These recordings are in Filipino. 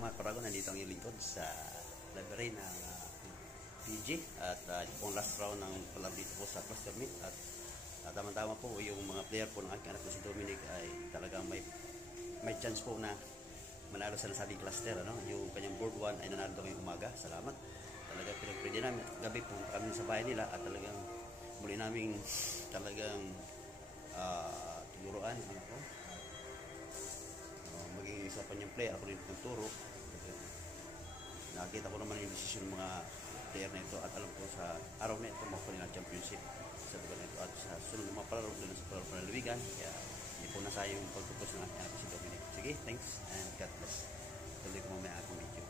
mga Kuragon, nandito ang yung lingkod sa library ng PG at ito pong last round ng palab dito po sa cluster meet at tama-tama po yung mga player po ng aking anak po si Dominic ay talagang may chance po na manalo sa nasabing cluster, ano? Yung kanyang board 1 ay nanalo ngayong umaga. Salamat. Talagang pinag-pwede namin gabi po kami sa bahay nila at talagang muli naming talagang turuan yung anak ko. Maging isa pa niyang player, ako rin nagturo. Nakita ko naman yung desisyon ng mga player na ito at alam ko sa araw na ito makukuha ng championship sa lugar na ito at sa sunod ng mga palaro doon sa palaro panalawigan. Kaya hindi po nasayang yung pagtupos ng aking anak si Dominic. Sige, thanks and God bless. Tuloy ko mamaya akong video.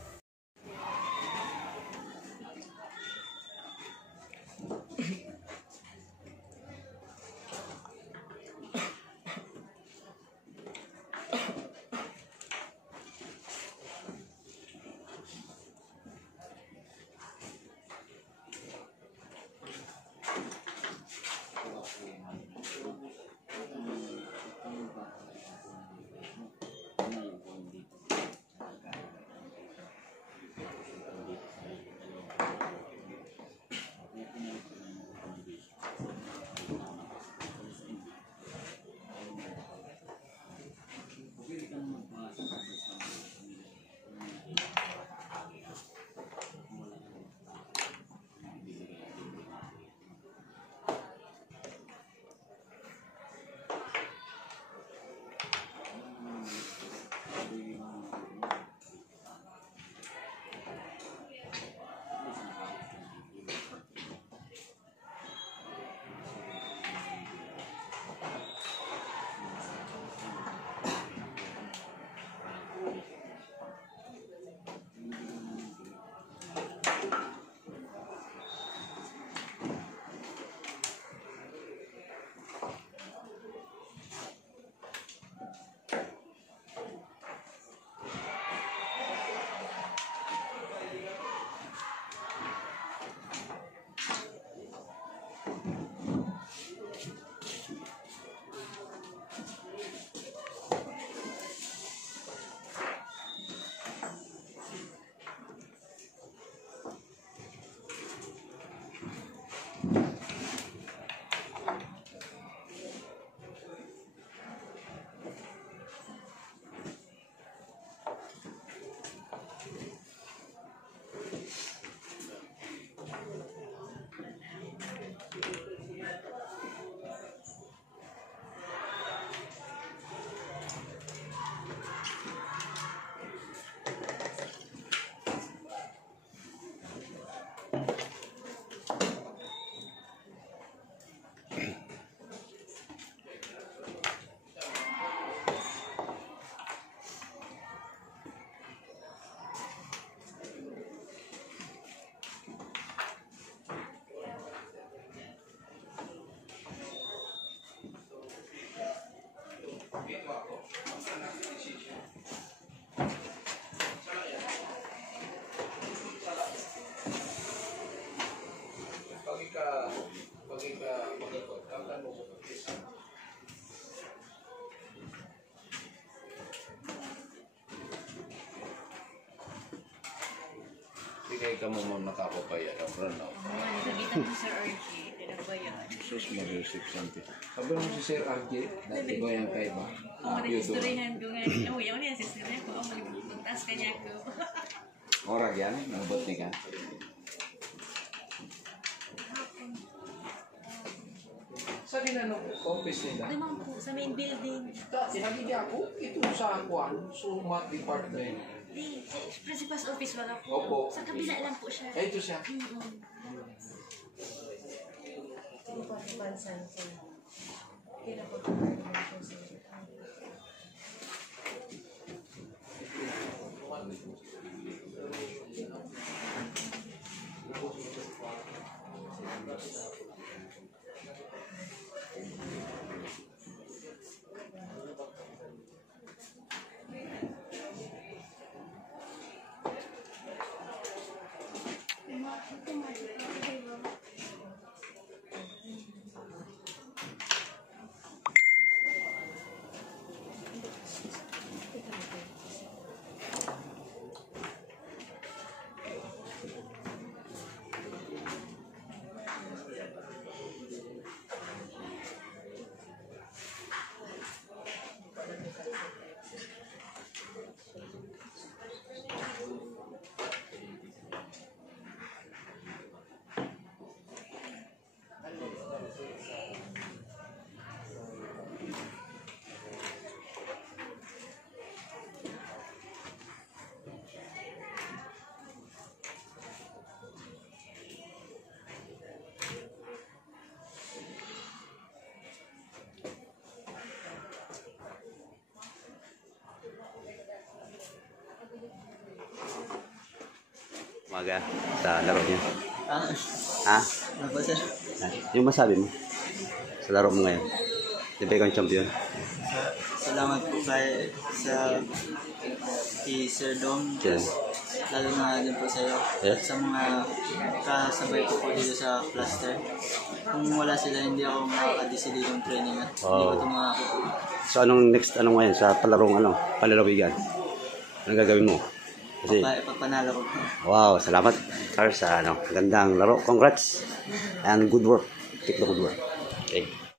Kaya ka mo nakakapaya ang ranaw. Nakita mo Sir RJ, pinagbayan. Sus, mag-receive something. Sabi mo si Sir RJ, dati ba yan kayo ba? Oo, nag-historyhan ko nga. Oo, yun yan, historyhan ko. Oo, magpuntas ka niya ko. Orag yan, nabot ni ka. Sabi na nung office nila? Naman po, sa main building. Sinabi niya ako, ito sa Kwan, Sumat Department. Di, principal's office wala po. Opo. Sa kabila lang po siya. Ito siya. Hindi po si Pansan. Kinapunta po siya. umaga sa laro niya. Ah, Ha? ano po sir? Yung masabi mo sa laro mo ngayon? Di ba ikaw ang champion? Salamat po kay Sir Dom. Okay. Lalo na din po sa iyo. Yeah. Sa mga kasabay ko po dito sa cluster. Kung wala sila, hindi ako makakadisili ng training at hindi ko ito makakapo. So anong next ngayon sa palalawigan? Anong gagawin mo? Kasi Pagpanalo ko po. wow, salamat Carl sa gandang laro. Congrats and good work. Keep the good work. Okay.